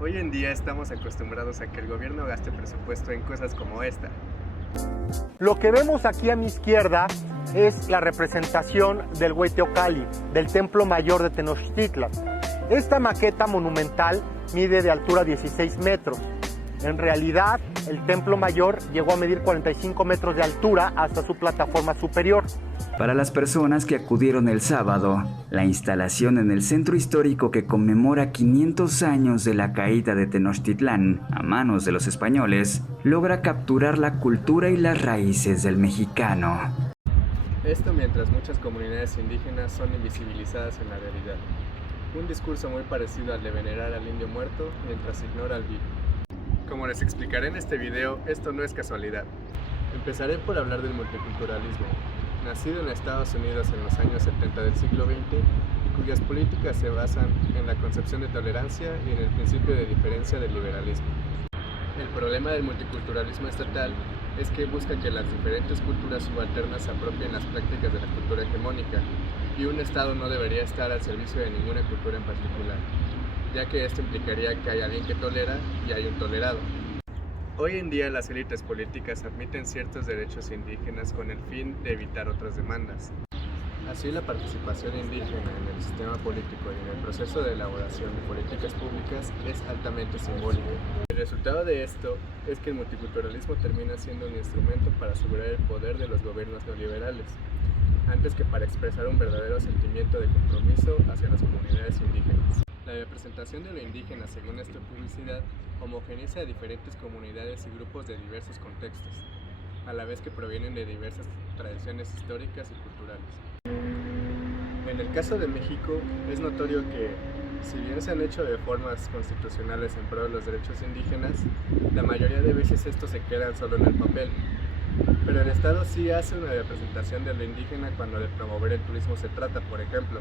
Hoy en día estamos acostumbrados a que el gobierno gaste presupuesto en cosas como esta. Lo que vemos aquí a mi izquierda es la representación del Hueteocalli, del Templo Mayor de Tenochtitlan. Esta maqueta monumental mide de altura 16 metros. En realidad, el Templo Mayor llegó a medir 45 metros de altura hasta su plataforma superior. Para las personas que acudieron el sábado, la instalación en el centro histórico que conmemora 500 años de la caída de Tenochtitlán a manos de los españoles, logra capturar la cultura y las raíces del mexicano. Esto mientras muchas comunidades indígenas son invisibilizadas en la realidad. Un discurso muy parecido al de venerar al indio muerto mientras se ignora al vivo. Como les explicaré en este video, esto no es casualidad. Empezaré por hablar del multiculturalismo, nacido en Estados Unidos en los años 70 del siglo XX, cuyas políticas se basan en la concepción de tolerancia y en el principio de diferencia del liberalismo. El problema del multiculturalismo estatal es que busca que las diferentes culturas subalternas se apropien las prácticas de la cultura hegemónica, y un Estado no debería estar al servicio de ninguna cultura en particular, ya que esto implicaría que hay alguien que tolera y hay un tolerado. Hoy en día las élites políticas admiten ciertos derechos indígenas con el fin de evitar otras demandas. Así, la participación indígena en el sistema político y en el proceso de elaboración de políticas públicas es altamente simbólica. El resultado de esto es que el multiculturalismo termina siendo un instrumento para asegurar el poder de los gobiernos neoliberales, antes que para expresar un verdadero sentimiento de compromiso hacia las comunidades indígenas. La representación de lo indígena, según esta publicidad, homogeneiza a diferentes comunidades y grupos de diversos contextos, a la vez que provienen de diversas tradiciones históricas y culturales. En el caso de México, es notorio que, si bien se han hecho reformas constitucionales en pro de los derechos indígenas, la mayoría de veces estos se quedan solo en el papel. Pero el Estado sí hace una representación de lo indígena cuando de promover el turismo se trata, por ejemplo.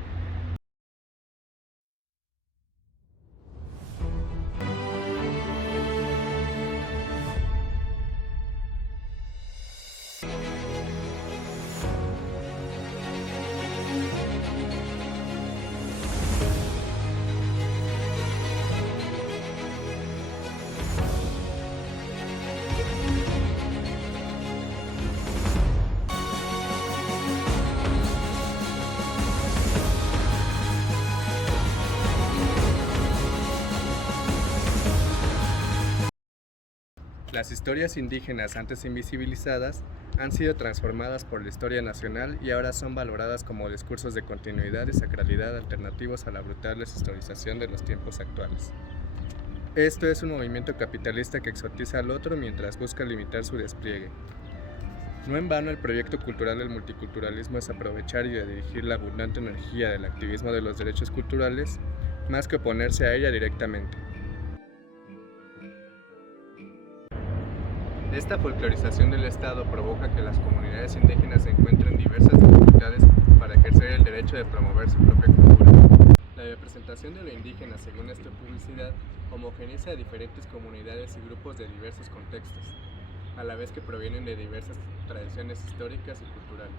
Las historias indígenas antes invisibilizadas han sido transformadas por la historia nacional y ahora son valoradas como discursos de continuidad y sacralidad alternativos a la brutal deshistorización de los tiempos actuales. Esto es un movimiento capitalista que exotiza al otro mientras busca limitar su despliegue. No en vano, el proyecto cultural del multiculturalismo es aprovechar y dirigir la abundante energía del activismo de los derechos culturales más que oponerse a ella directamente. Esta folclorización del Estado provoca que las comunidades indígenas encuentren diversas dificultades para ejercer el derecho de promover su propia cultura. La representación de lo indígena, según esta publicidad, homogeneiza a diferentes comunidades y grupos de diversos contextos, a la vez que provienen de diversas tradiciones históricas y culturales.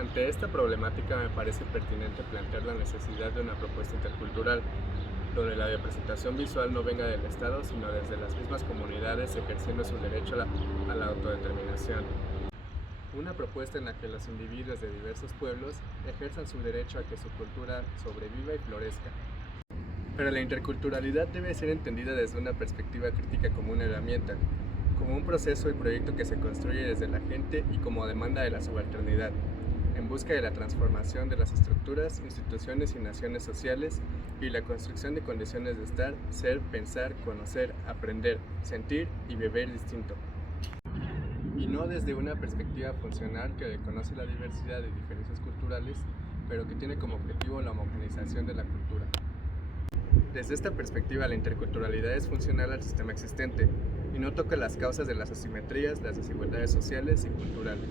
Ante esta problemática me parece pertinente plantear la necesidad de una propuesta intercultural, donde la representación visual no venga del Estado, sino desde las mismas comunidades ejerciendo su derecho a la autodeterminación. Una propuesta en la que los individuos de diversos pueblos ejerzan su derecho a que su cultura sobreviva y florezca. Pero la interculturalidad debe ser entendida desde una perspectiva crítica como una herramienta, como un proceso y proyecto que se construye desde la gente y como demanda de la subalternidad, en busca de la transformación de las estructuras, instituciones y naciones sociales y la construcción de condiciones de estar, ser, pensar, conocer, aprender, sentir y beber distinto. Y no desde una perspectiva funcional que reconoce la diversidad de diferencias culturales, pero que tiene como objetivo la homogeneización de la cultura. Desde esta perspectiva, la interculturalidad es funcional al sistema existente y no toca las causas de las asimetrías, las desigualdades sociales y culturales.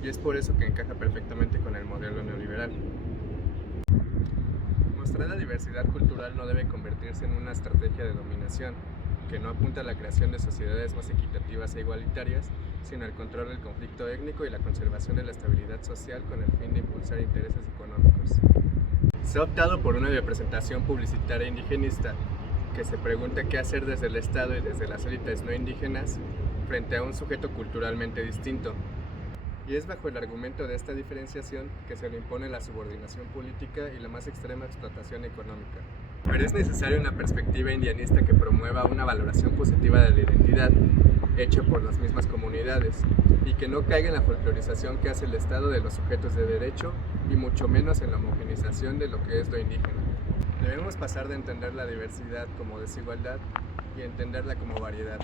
Y es por eso que encaja perfectamente con el modelo neoliberal. Mostrar la diversidad cultural no debe convertirse en una estrategia de dominación, que no apunta a la creación de sociedades más equitativas e igualitarias, sino al control del conflicto étnico y la conservación de la estabilidad social con el fin de impulsar intereses económicos. Se ha optado por una representación publicitaria indigenista, que se pregunta qué hacer desde el Estado y desde las élites no indígenas frente a un sujeto culturalmente distinto. Y es bajo el argumento de esta diferenciación que se le impone la subordinación política y la más extrema explotación económica. Pero es necesaria una perspectiva indianista que promueva una valoración positiva de la identidad, hecha por las mismas comunidades, y que no caiga en la folclorización que hace el Estado de los sujetos de derecho y mucho menos en la homogenización de lo que es lo indígena. Debemos pasar de entender la diversidad como desigualdad y entenderla como variedad.